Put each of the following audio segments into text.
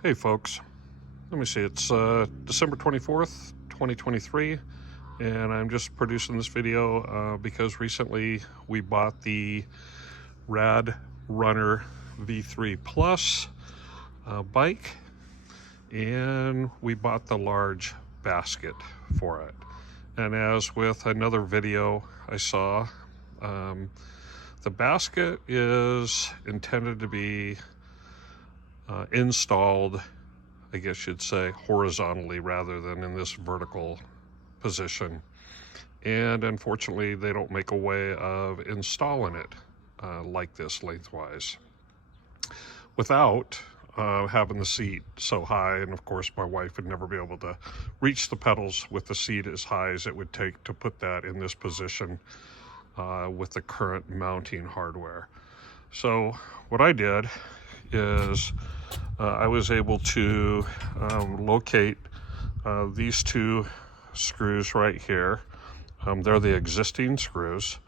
Hey folks, let me see, it's December 24th, 2023, and I'm just producing this video because recently we bought the RadRunner V3 Plus bike, and we bought the large basket for it. And as with another video I saw, the basket is intended to be installed, I guess you'd say, horizontally rather than in this vertical position. And unfortunately, they don't make a way of installing it like this lengthwise without having the seat so high. And of course, my wife would never be able to reach the pedals with the seat as high as it would take to put that in this position with the current mounting hardware. So what I did is I was able to locate these two screws right here. They're the existing screws.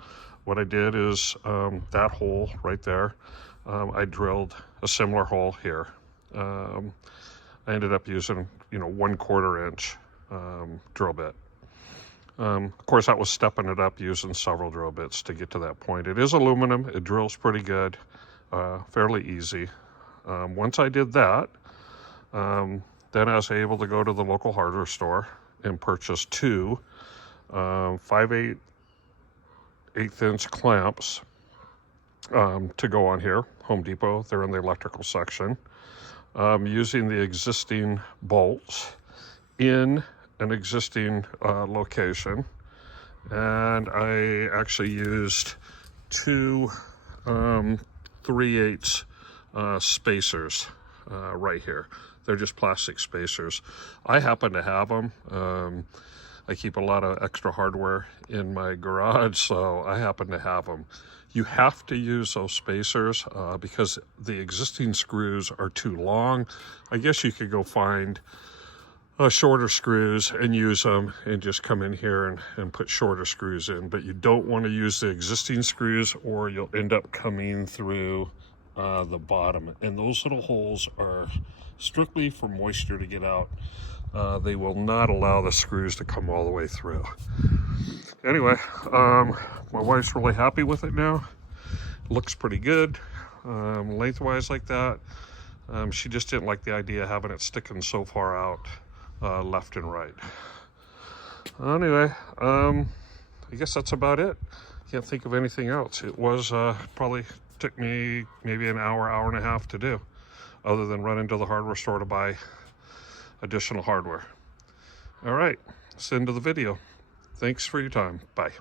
What I did is that hole right there, I drilled a similar hole here. I ended up using 1/4 inch drill bit. Of course, that was stepping it up using several drill bits to get to that point. It is aluminum. It drills pretty good, fairly easy. Once I did that, then I was able to go to the local hardware store and purchase two 5/8 inch clamps to go on here. Home Depot, they're in the electrical section. Using the existing bolts in an existing location. And I actually used two 3/8 spacers right here. They're just plastic spacers. I happen to have them. I keep a lot of extra hardware in my garage, so I happen to have them. You have to use those spacers because the existing screws are too long. I guess you could go find shorter screws and use them and just come in here and put shorter screws in, but you don't want to use the existing screws or you'll end up coming through the bottom, and those little holes are strictly for moisture to get out. They will not allow the screws to come all the way through. Anyway, my wife's really happy with it now. It looks pretty good lengthwise like that. She just didn't like the idea of having it sticking so far out left and right. Anyway, I guess that's about it. Can't think of anything else. It was probably took me maybe an hour and a half to do, other than run into the hardware store to buy additional hardware. All right, that's the end of the video. Thanks for your time. Bye.